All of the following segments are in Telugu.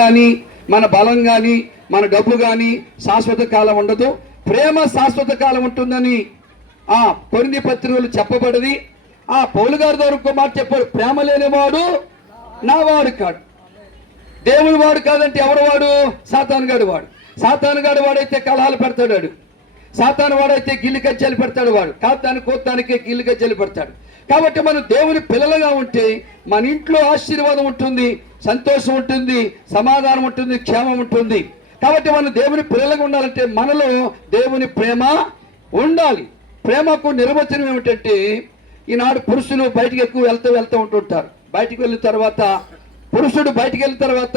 కానీ మన బలం కానీ మన డబ్బు కానీ శాశ్వత కాలం ఉండదు. ప్రేమ శాశ్వత కాలం ఉంటుందని కొరింథీ పత్రికలో చెప్పబడింది. పౌలు గారి ద్వారా ఇంకో మాట చెప్పాడు, ప్రేమ లేనివాడు నా వాడు కాడు. దేవుని వాడు కాదంటే ఎవరు వాడు? సాతాను గాడు వాడు. సాతాను గాడు వాడైతే కలహాలు పెడతాడు, సాతాను వాడైతే గిల్లి కజ్జాలు పెడతాడు, వాడు కాతాను కోతానికి గిల్లి కజ్జాలు పెడతాడు. కాబట్టి మనం దేవుని పిల్లలుగా ఉంటే మన ఇంట్లో ఆశీర్వాదం ఉంటుంది, సంతోషం ఉంటుంది, సమాధానం ఉంటుంది, క్షేమం ఉంటుంది. కాబట్టి మనం దేవుని పిల్లలుగా ఉండాలంటే మనలో దేవుని ప్రేమ ఉండాలి. ప్రేమకు నిర్వచనం ఏమిటంటే, ఈనాడు పురుషులు బయటికి ఎక్కువ వెళ్తూ ఉంటుంటారు. బయటికి వెళ్ళిన తర్వాత పురుషుడు బయటికి వెళ్ళిన తర్వాత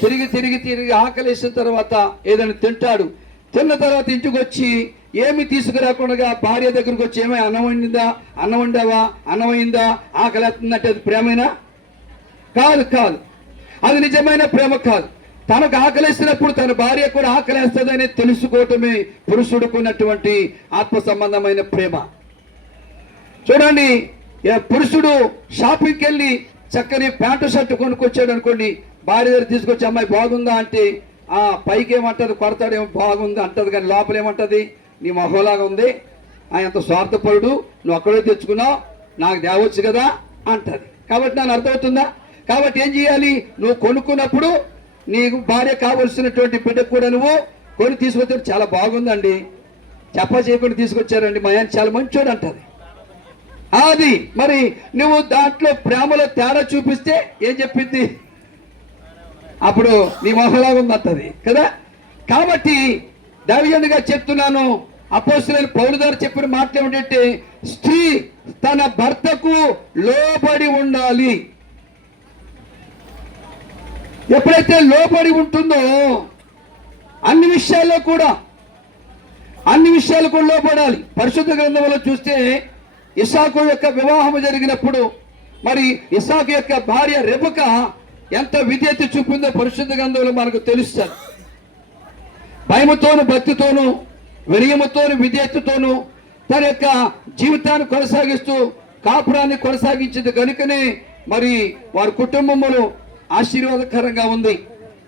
తిరిగి ఆకలేసిన తర్వాత ఏదైనా తింటాడు. తిన్న తర్వాత ఇంటికి వచ్చి ఏమి తీసుకురాకుండా భార్య దగ్గరకు వచ్చి ఏమై అన్నం వండావా, అన్నమైందా, ఆకలి వేస్తుందంటే అది ప్రేమేనా? కాదు. అది నిజమైన ప్రేమ కాదు. తనకు ఆకలిస్తున్నప్పుడు తన భార్య కూడా ఆకలేస్తుందని తెలుసుకోవటమే పురుషుడుకున్నటువంటి ఆత్మ సంబంధమైన ప్రేమ. చూడండి, పురుషుడు షాపింగ్కి వెళ్ళి చక్కని ప్యాంటు షర్ట్ కొనుక్కొచ్చాడు అనుకోండి, భార్య దగ్గర తీసుకొచ్చి అమ్మాయి బాగుందా అంటే పైకి ఏమంటది, కొడతాడేమో బాగుంది అంటది, కానీ లోపల ఏమంటది, నీ మొహంలాగా ఉంది, ఎంత స్వార్థపరుడు, నువ్వు అక్కడే తెచ్చుకున్నావు, నాకు తేవచ్చు కదా అంటది. కాబట్టి నాకు అర్థమవుతుందా? కాబట్టి ఏం చేయాలి, నువ్వు కొనుక్కున్నప్పుడు నీకు భార్య కావలసినటువంటి బిడ్డకు కూడా నువ్వు కొని తీసుకొచ్చాడు, చాలా బాగుందండి, చేయకుండా తీసుకొచ్చారండి, మా ఆయన చాలా మంచోడు అంటది. అది మరి నువ్వు దాంట్లో ప్రేమలో తేడా చూపిస్తే ఏం చెప్పింది, అప్పుడు నీ మొహలాగా ఉందంటది కదా. కాబట్టి దైవజనుడిగా చెప్తున్నాను, అపోస్తలుడైన పౌలు గారు చెప్పిన మాటలు ఏమిటంటే, స్త్రీ తన భర్తకు లోబడి ఉండాలి. ఎప్పుడైతే లోబడి ఉంటుందో అన్ని విషయాల్లో కూడా లోబడాలి. పరిశుద్ధ గ్రంథంలో చూస్తే ఇస్సాకు యొక్క వివాహం జరిగినప్పుడు మరి ఇస్సాకు యొక్క భార్య రెబెకా ఎంత విధేయత చూపిందో పరిశుద్ధ గ్రంథంలో మనకు తెలుస్తుంది. భయముతోను, భక్తితోను, వినయముతోను, విధేయతతోను తన యొక్క జీవితాన్ని కొనసాగిస్తూ కాపురాన్ని కొనసాగించింది కనుకనే మరి వారి కుటుంబములు ఆశీర్వాదకరంగా ఉంది.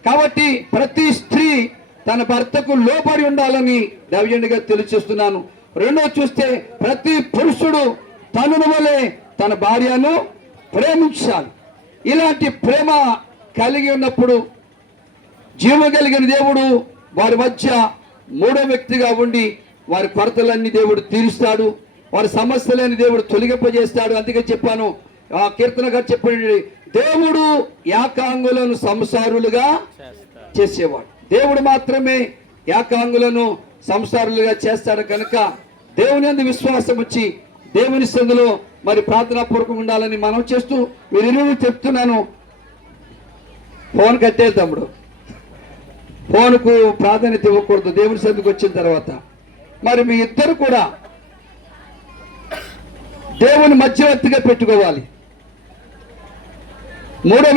కాబట్టి ప్రతి స్త్రీ తన భర్తకు లోబడి ఉండాలని దైవజనుడిగా తెలియజేస్తున్నాను. రెండో చూస్తే ప్రతి పురుషుడు తనను వలె తన భార్యను ప్రేమించాలి. ఇలాంటి ప్రేమ కలిగి ఉన్నప్పుడు జీవం కలిగిన దేవుడు వారి మధ్య మూడో వ్యక్తిగా ఉండి వారి కొరతలన్నీ దేవుడు తీరుస్తాడు, వారి సమస్యలని దేవుడు తొలగింపజేస్తాడు. అందుకే చెప్పాను, కీర్తన గారు చెప్పండి, దేవుడు ఏకాంగులను సంసారులుగా చేసేవాడు. దేవుడు మాత్రమే ఏకాంగులను సంసారులుగా చేస్తాడు. కనుక దేవుని యందు విశ్వాసం వచ్చి దేవుని సందులో మరి ప్రార్థనాపూర్వకం ఉండాలని మనం చేస్తూ మీరు చెప్తున్నాను. ఫోన్ కట్టేది తమ్ముడు, ఫోన్కు ప్రాధాన్యత ఇవ్వకూడదు దేవుని సందుకు వచ్చిన తర్వాత. మరి మీ ఇద్దరు కూడా దేవుని మధ్యవర్తిగా పెట్టుకోవాలి. మూడో